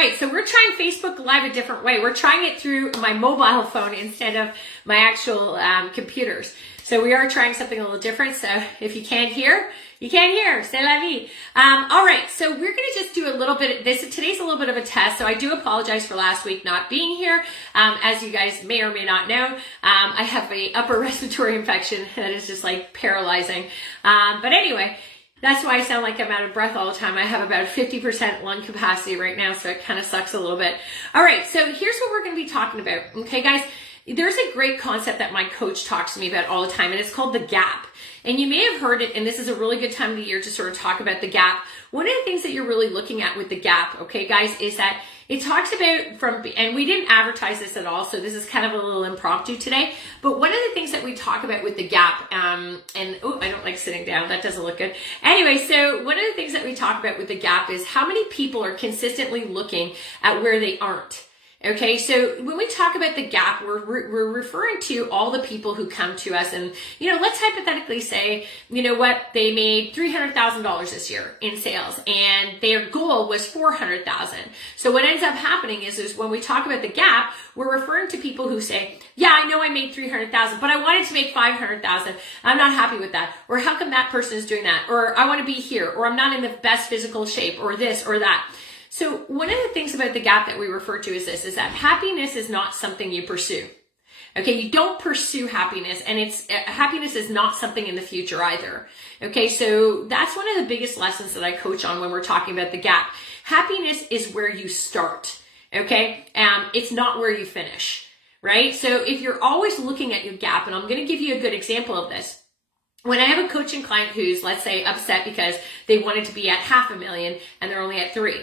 right, so we're trying Facebook Live a different way. We're trying it through my mobile phone instead of my actual computers. So we are trying something a little different. So if you can't hear, you can't hear. C'est la vie. All right, so we're going to just do a little bit of this. Today's a little bit of a test, so I do apologize for last week not being here. As you guys may or may not know, I have a upper respiratory infection that is just like paralyzing. But anyway, that's why I sound like I'm out of breath all the time. I have about 50% lung capacity right now, so it kind of sucks a little bit. All right, so here's what we're going to be talking about. Okay, guys, there's a great concept that my coach talks to me about all the time, and it's called the gap. And you may have heard it, and this is a really good time of the year to sort of talk about the gap. One of the things that you're really looking at with the gap, okay, guys, is that it talks about and we didn't advertise this at all, so this is kind of a little impromptu today, but one of the things that we talk about with the gap, I don't like sitting down, that doesn't look good. Anyway, so one of the things that we talk about with the gap is how many people are consistently looking at where they aren't. Okay, so when we talk about the gap, we're referring to all the people who come to us and, let's hypothetically say, they made $300,000 this year in sales and their goal was $400,000. So what ends up happening is when we talk about the gap, we're referring to people who say, yeah, I know I made $300,000, but I wanted to make $500,000. I'm not happy with that. Or how come that person is doing that? Or I want to be here, or I'm not in the best physical shape, or this or that. So one of the things about the gap that we refer to is this, is that happiness is not something you pursue. Okay, you don't pursue happiness, and happiness is not something in the future either. Okay, so that's one of the biggest lessons that I coach on when we're talking about the gap. Happiness is where you start. Okay, it's not where you finish, right? So if you're always looking at your gap, and I'm going to give you a good example of this. When I have a coaching client who's, let's say, upset because they wanted to be at $500,000 and they're only at 3.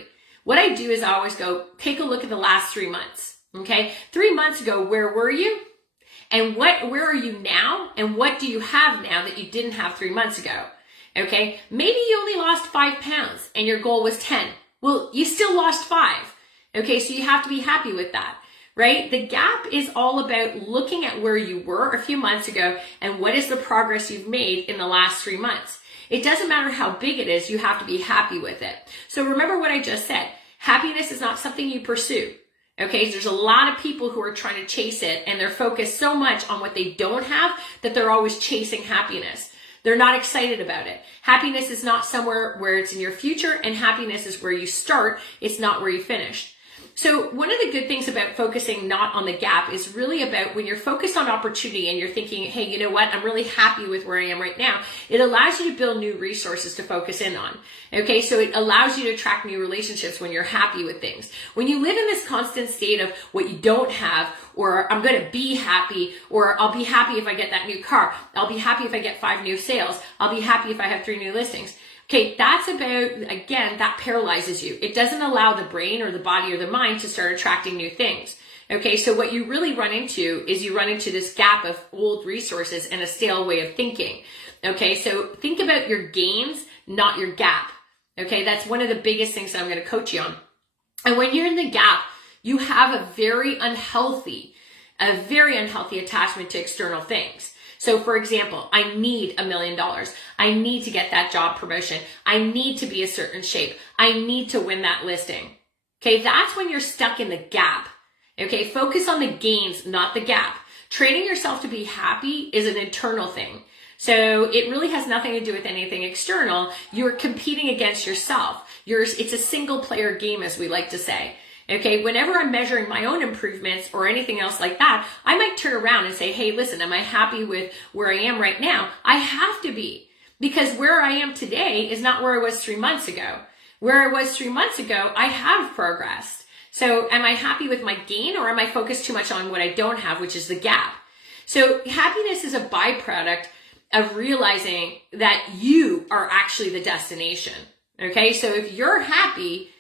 What I do is I always go, take a look at the last 3 months, okay? 3 months ago, where were you? And where are you now? And what do you have now that you didn't have 3 months ago? Okay, maybe you only lost 5 pounds and your goal was 10. Well, you still lost 5. Okay, so you have to be happy with that, right? The gap is all about looking at where you were a few months ago and what is the progress you've made in the last 3 months. It doesn't matter how big it is, you have to be happy with it. So remember what I just said. Happiness is not something you pursue. Okay, there's a lot of people who are trying to chase it, and they're focused so much on what they don't have that they're always chasing happiness. They're not excited about it. Happiness is not somewhere where it's in your future, and happiness is where you start. It's not where you finish. So one of the good things about focusing not on the gap is really about when you're focused on opportunity and you're thinking, hey, you know what? I'm really happy with where I am right now. It allows you to build new resources to focus in on. Okay, so it allows you to attract new relationships when you're happy with things. When you live in this constant state of what you don't have, or I'm going to be happy, or I'll be happy if I get that new car. I'll be happy if I get 5 new sales. I'll be happy if I have 3 new listings. Okay, that's about, again, that paralyzes you. It doesn't allow the brain or the body or the mind to start attracting new things. Okay, so what you really run into is you run into this gap of old resources and a stale way of thinking. Okay, so think about your gains, not your gap. Okay, that's one of the biggest things that I'm going to coach you on. And when you're in the gap, you have a very unhealthy attachment to external things. So for example, I need $1 million. I need to get that job promotion. I need to be a certain shape. I need to win that listing. Okay, that's when you're stuck in the gap. Okay, focus on the gains, not the gap. Training yourself to be happy is an internal thing. So it really has nothing to do with anything external. You're competing against yourself. It's a single player game, as we like to say. Okay, whenever I'm measuring my own improvements or anything else like that, I might turn around and say, hey, listen, am I happy with where I am right now? I have to be, because where I am today is not where I was 3 months ago. Where I was 3 months ago, I have progressed. So am I happy with my gain, or am I focused too much on what I don't have, which is the gap? So happiness is a byproduct of realizing that you are actually the destination. Okay, so if you're happy,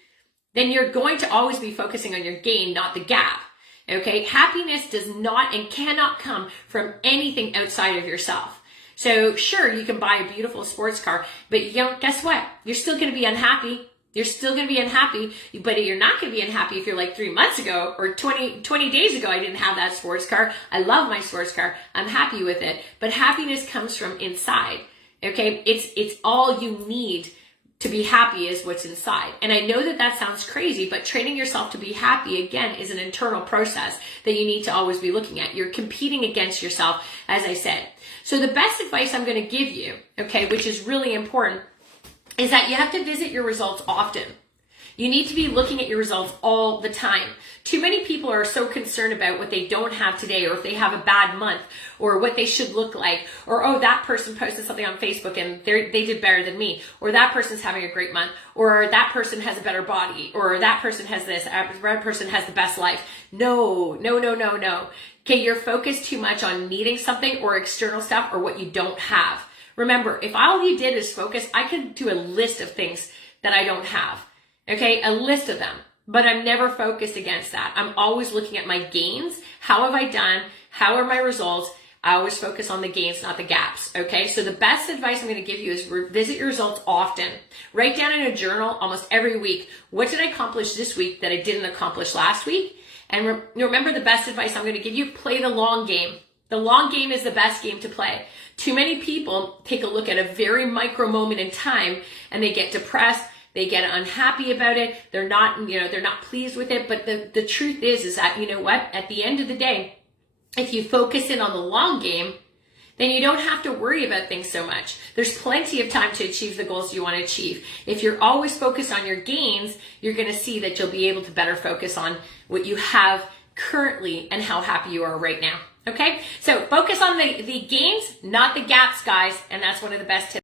then you're going to always be focusing on your gain, not the gap. Okay, happiness does not and cannot come from anything outside of yourself. So sure, you can buy a beautiful sports car, but guess what? You're still going to be unhappy. You're still going to be unhappy, but you're not going to be unhappy if you're like 3 months ago or 20 days ago, I didn't have that sports car. I love my sports car. I'm happy with it. But happiness comes from inside. Okay, it's all you need to be happy is what's inside. And I know that that sounds crazy, but training yourself to be happy, again, is an internal process that you need to always be looking at. You're competing against yourself, as I said. So the best advice I'm going to give you, okay, which is really important, is that you have to visit your results often. You need to be looking at your results all the time. Too many people are so concerned about what they don't have today, or if they have a bad month, or what they should look like, or, oh, that person posted something on Facebook and they did better than me, or that person's having a great month, or that person has a better body, or that person has this, that person has the best life. No. Okay, you're focused too much on needing something or external stuff or what you don't have. Remember, if all you did is focus, I could do a list of things that I don't have. Okay, a list of them, but I'm never focused against that. I'm always looking at my gains. How have I done? How are my results? I always focus on the gains, not the gaps. Okay, so the best advice I'm going to give you is revisit your results often. Write down in a journal almost every week, what did I accomplish this week that I didn't accomplish last week? And remember, the best advice I'm going to give you, play the long game. The long game is the best game to play. Too many people take a look at a very micro moment in time and they get depressed. They get unhappy about it. They're not pleased with it. But the truth is that, you know what? At the end of the day, if you focus in on the long game, then you don't have to worry about things so much. There's plenty of time to achieve the goals you want to achieve. If you're always focused on your gains, you're going to see that you'll be able to better focus on what you have currently and how happy you are right now. Okay? So focus on the gains, not the gaps, guys. And that's one of the best tips.